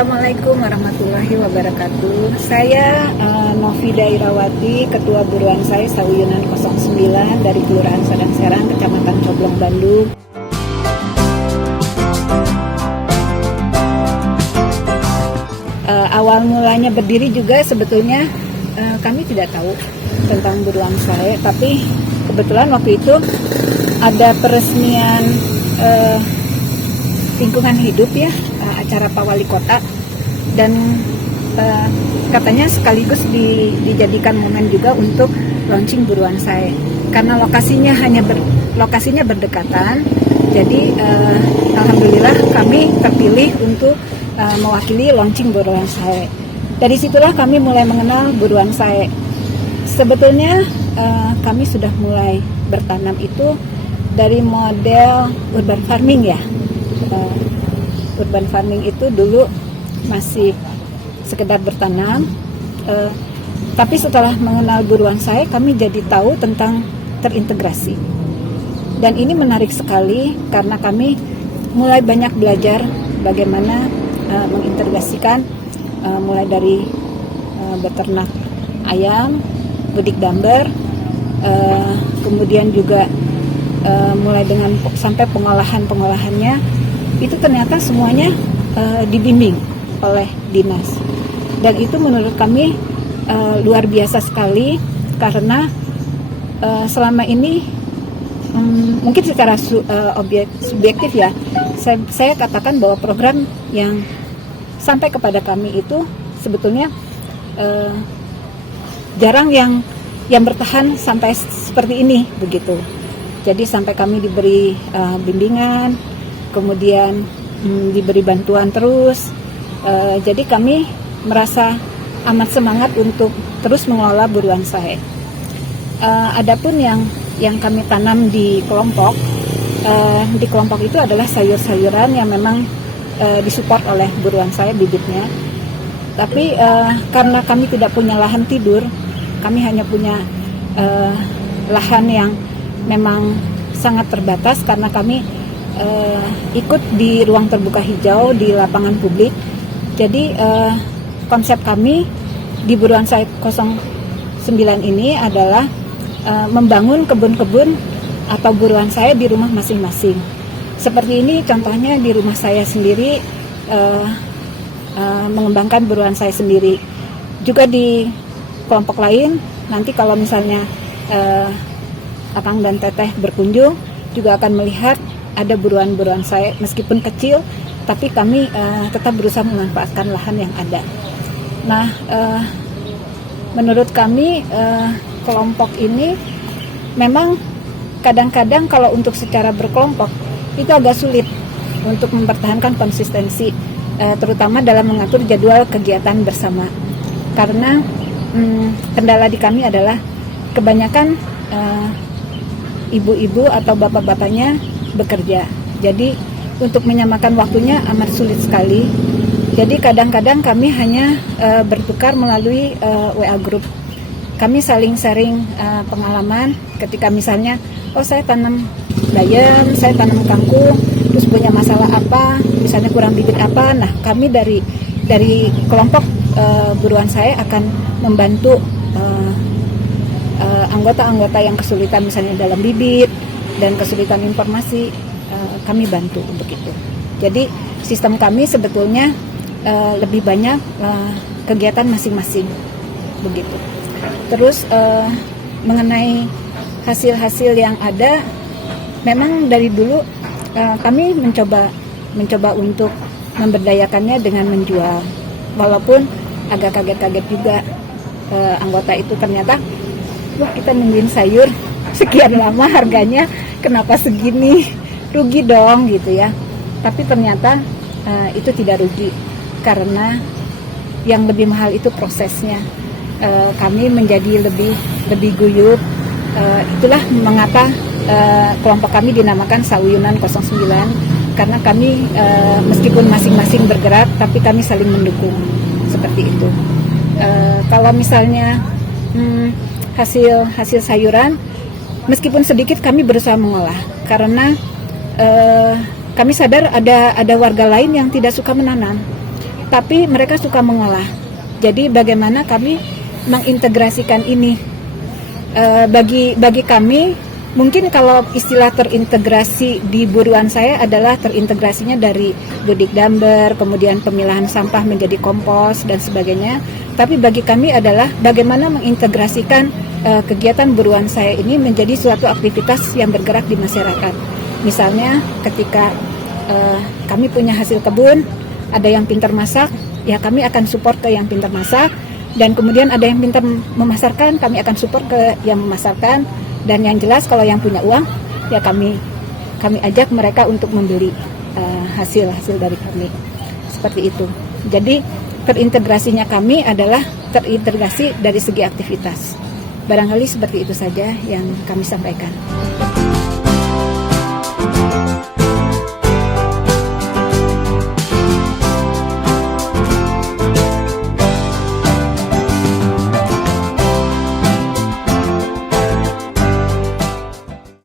Assalamualaikum warahmatullahi wabarakatuh. Saya Novida Irawati, Ketua Buruan Sae Sauyunan 09 dari Kelurahan Sadang Serang, Kecamatan Coblong, Bandung. Awal mulanya berdiri juga sebetulnya kami tidak tahu tentang Buruan Sae, tapi kebetulan waktu itu ada peresmian lingkungan hidup ya, acara Pak Wali Kota, dan katanya sekaligus dijadikan momen juga untuk launching Buruan Sae karena lokasinya berdekatan. Jadi alhamdulillah kami terpilih untuk mewakili launching Buruan Sae. Dari situlah kami mulai mengenal Buruan Sae. Sebetulnya kami sudah mulai bertanam itu dari model urban farming ya. Urban farming itu dulu masih sekedar bertanam, tapi setelah mengenal Buruan Sae kami jadi tahu tentang terintegrasi, dan ini menarik sekali karena kami mulai banyak belajar bagaimana mengintegrasikan mulai dari beternak ayam, bedik damber, kemudian juga mulai dengan sampai pengolahannya itu ternyata semuanya dibimbing oleh dinas, dan itu menurut kami luar biasa sekali karena selama ini mungkin secara subjektif ya, saya katakan bahwa program yang sampai kepada kami itu sebetulnya jarang yang bertahan sampai seperti ini begitu. Jadi sampai kami diberi bimbingan, kemudian diberi bantuan terus. Jadi kami merasa amat semangat untuk terus mengelola Buruan Sae. Adapun yang kami tanam di kelompok itu adalah sayur-sayuran yang memang disupport oleh Buruan Sae bibitnya. Tapi karena kami tidak punya lahan tidur, kami hanya punya lahan yang memang sangat terbatas karena kami ikut di ruang terbuka hijau di lapangan publik. Jadi konsep kami di Buruan Sae 09 ini adalah membangun kebun-kebun atau Buruan Sae di rumah masing-masing. Seperti ini contohnya di rumah saya sendiri, mengembangkan Buruan Sae sendiri. Juga di kelompok lain nanti kalau misalnya Akang dan Teteh berkunjung juga akan melihat ada Buruan Sae meskipun kecil, tapi kami tetap berusaha memanfaatkan lahan yang ada. Nah, menurut kami kelompok ini memang kadang-kadang kalau untuk secara berkelompok itu agak sulit untuk mempertahankan konsistensi, terutama dalam mengatur jadwal kegiatan bersama. Karena kendala di kami adalah kebanyakan ibu-ibu atau bapak-bapaknya bekerja. Jadi untuk menyamakan waktunya amat sulit sekali. Jadi kadang-kadang kami hanya bertukar melalui WA group. Kami saling sharing pengalaman ketika misalnya, saya tanam bayam, saya tanam kangkung, terus punya masalah apa, misalnya kurang bibit apa. Nah, kami dari kelompok Buruan Sae akan membantu anggota-anggota yang kesulitan misalnya dalam bibit dan kesulitan informasi, kami bantu untuk itu. Jadi sistem kami sebetulnya lebih banyak kegiatan masing-masing begitu. Terus mengenai hasil-hasil yang ada, memang dari dulu kami mencoba untuk memberdayakannya dengan menjual, walaupun agak kaget-kaget juga anggota itu ternyata, wah kita nungguin sayur sekian lama harganya kenapa segini, rugi dong gitu ya. Tapi ternyata itu tidak rugi karena yang lebih mahal itu prosesnya. Kami menjadi lebih guyup. Itulah mengapa kelompok kami dinamakan Sauyunan 09, karena kami meskipun masing-masing bergerak tapi kami saling mendukung seperti itu. Kalau misalnya hasil sayuran, meskipun sedikit kami berusaha mengolah karena kami sadar ada warga lain yang tidak suka menanam. tapi mereka suka mengolah. Jadi bagaimana kami mengintegrasikan ini? Bagi kami, mungkin kalau istilah terintegrasi di buruan saya adalah terintegrasinya dari Budikdamber, kemudian pemilahan sampah menjadi kompos dan sebagainya. Tapi bagi kami adalah bagaimana mengintegrasikan kegiatan buruan saya ini menjadi suatu aktivitas yang bergerak di masyarakat. Misalnya ketika kami punya hasil kebun, ada yang pintar masak, ya kami akan support ke yang pintar masak. Dan kemudian ada yang pintar memasarkan, kami akan support ke yang memasarkan. Dan yang jelas kalau yang punya uang, ya kami ajak mereka untuk membeli hasil dari kami. Seperti itu. Jadi terintegrasinya kami adalah terintegrasi dari segi aktivitas. Barangkali seperti itu saja yang kami sampaikan.